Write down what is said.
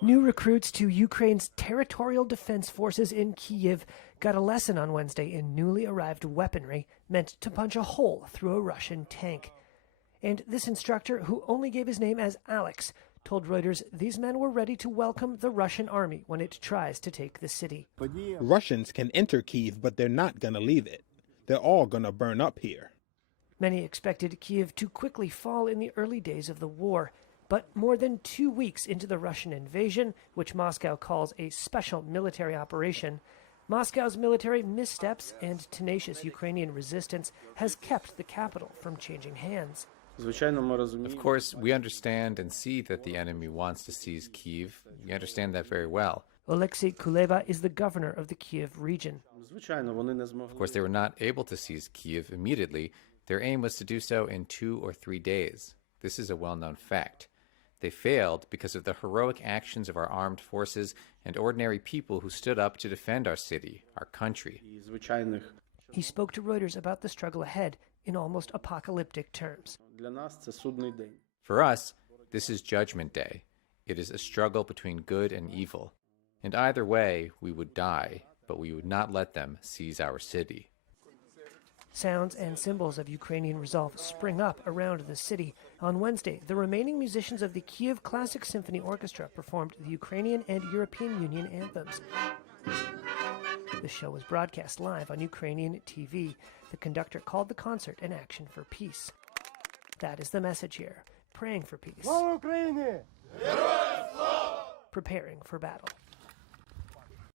New recruits to Ukraine's territorial defense forces in Kyiv got a lesson on Wednesday in newly arrived weaponry meant to punch a hole through a Russian tank. And this instructor, who only gave his name as Alex, told Reuters these men were ready to welcome the Russian army when it tries to take the city. Russians can enter Kyiv, but they're not going to leave it. They're all going to burn up here. Many expected Kyiv to quickly fall in the early days of the war. But more than 2 weeks into the Russian invasion, which Moscow calls a special military operation, Moscow's military missteps and tenacious Ukrainian resistance has kept the capital from changing hands. Of course, we understand and see that the enemy wants to seize Kyiv. We understand that very well. Alexei Kuleba is the governor of the Kyiv region. Of course, they were not able to seize Kyiv immediately. Their aim was to do so in 2 or 3 days. This is a well-known fact. They failed because of the heroic actions of our armed forces and ordinary people who stood up to defend our city, our country. He spoke to Reuters about the struggle ahead in almost apocalyptic terms. For us, this is Judgment Day. It is a struggle between good and evil. And either way, we would die, but we would not let them seize our city. Sounds and symbols of Ukrainian resolve spring up around the city. On Wednesday, the remaining musicians of the Kyiv Classic Symphony Orchestra performed the Ukrainian and European Union anthems. The show was broadcast live on Ukrainian TV. The conductor called the concert an action for peace. That is the message here, praying for peace, preparing for battle.